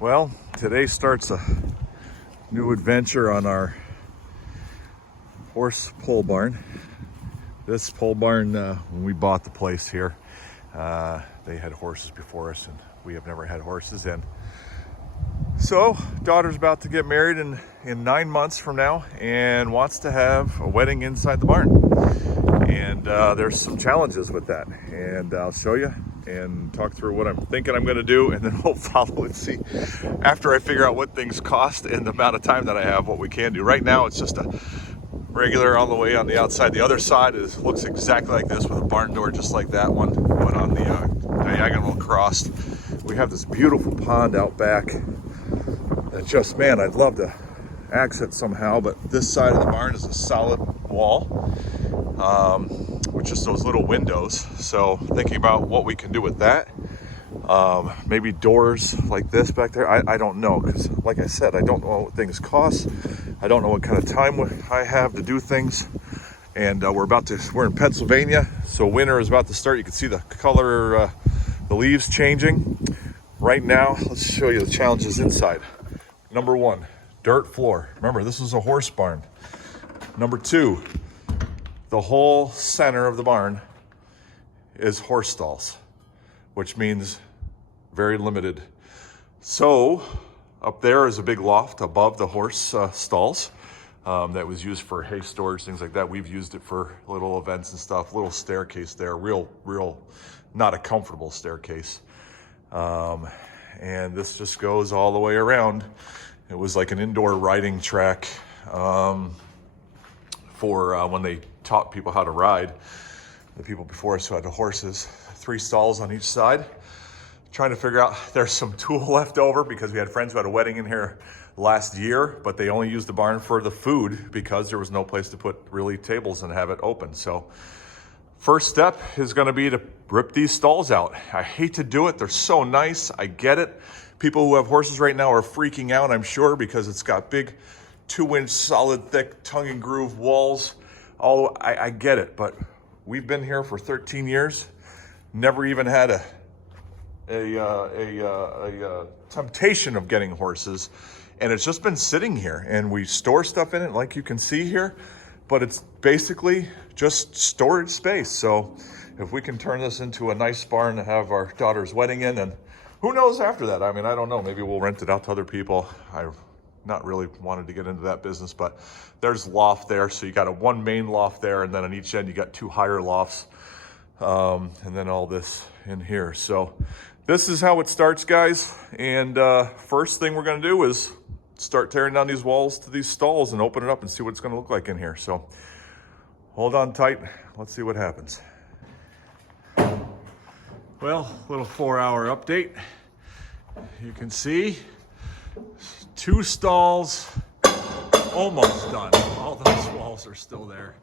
Well, today starts a new adventure on our horse pole barn. This pole barn, when we bought the place here, they had horses before us and we have never had horses. And so daughter's about to get married in 9 months from now and wants to have a wedding inside the barn. And there's some challenges with that. And I'll show you and talk through what I'm thinking I'm gonna do, and then we'll follow and see after I figure out what things cost and the amount of time that I have, what we can do. Right now, it's just a regular all the way on the outside. The other side looks exactly like this with a barn door just like that one, but on the diagonal across. We have this beautiful pond out back that just, man, I'd love to accent somehow, but this side of the barn is a solid wall, with just those little windows. So thinking about what we can do with that. Maybe doors like this back there. I don't know, because like I said, I don't know what things cost. I don't know what kind of time I have to do things. And we're in Pennsylvania, so winter is about to start. You can see the color, the leaves changing. Right now, let's show you the challenges inside. Number one, dirt floor. Remember, this is a horse barn. Number two, the whole center of the barn is horse stalls, which means very limited. So up there is a big loft above the horse stalls that was used for hay storage, things like that. We've used it for little events and stuff. Little staircase there, real, not a comfortable staircase. And this just goes all the way around. It was like an indoor riding track for when they taught people how to ride. The people before us who had the horses, 3 stalls on each side. Trying to figure out, there's some tool left over because we had friends who had a wedding in here last year, but they only used the barn for the food because there was no place to put really tables and have it open. So first step is gonna be to rip these stalls out. I hate to do it, they're so nice, I get it. People who have horses right now are freaking out, I'm sure, because it's got big 2-inch solid thick tongue and groove walls. I get it, but we've been here for 13 years, never even had a temptation of getting horses, and it's just been sitting here, and we store stuff in it like you can see here, but it's basically just storage space. So if we can turn this into a nice barn to have our daughter's wedding in, and who knows after that? I mean, I don't know, maybe we'll rent it out to other people. I've not really wanted to get into that business, but there's loft there. So you got one main loft there, and then on each end you got 2 higher lofts, and then all this in here. So this is how it starts, guys. And first thing we're gonna do is start tearing down these walls to these stalls and open it up and see what it's gonna look like in here. So hold on tight, let's see what happens. Well, little 4-hour update. You can see 2 stalls almost done. All those walls are still there.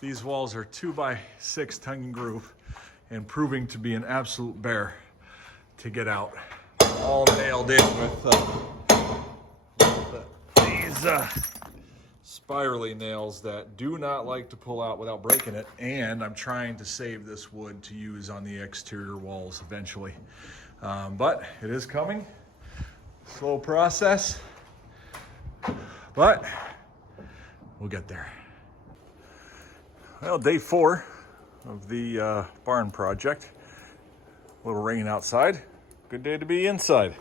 These walls are 2x6 tongue and groove and proving to be an absolute bear to get out. All nailed in with these spirally nails that do not like to pull out without breaking it. And I'm trying to save this wood to use on the exterior walls eventually. But it is coming. Slow process, but we'll get there. Well, day 4 of the barn project. A little rain outside. Good day to be inside.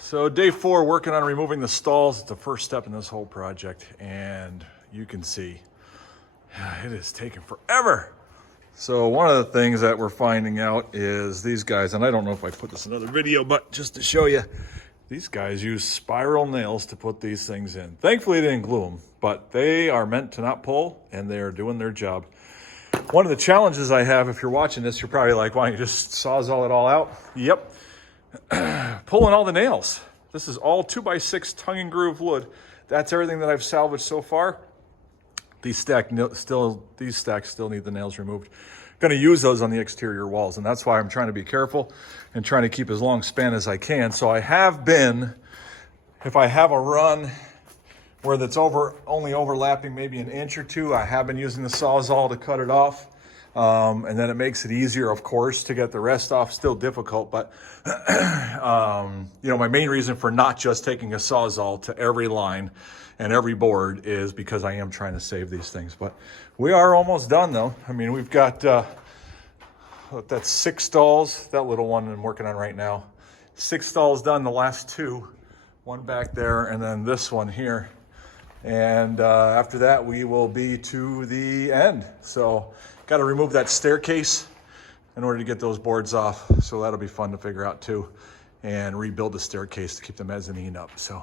So day 4, working on removing the stalls. It's the first step in this whole project, and you can see it is taking forever. So one of the things that we're finding out is these guys, and I don't know if I put this in another video, but just to show you, these guys use spiral nails to put these things in. Thankfully they didn't glue them, but they are meant to not pull, and they are doing their job. One of the challenges I have, if you're watching this, you're probably like, why don't you just sawzall it all out? Yep, pulling all the nails. This is all 2x6 tongue and groove wood. That's everything that I've salvaged so far. These stacks still need the nails removed. Going to use those on the exterior walls, and that's why I'm trying to be careful and trying to keep as long span as I can. So I have been, if I have a run where that's only overlapping maybe an inch or 2, I have been using the sawzall to cut it off. And then it makes it easier, of course, to get the rest off. Still difficult, but you know, my main reason for not just taking a sawzall to every line and every board is because I am trying to save these things. But we are almost done, though. I mean, we've got that's 6 stalls. That little one I'm working on right now. 6 stalls done. The last 2, one back there, and then this one here. And after that, we will be to the end. So got to remove that staircase in order to get those boards off. So that'll be fun to figure out too. And rebuild the staircase to keep the mezzanine up. So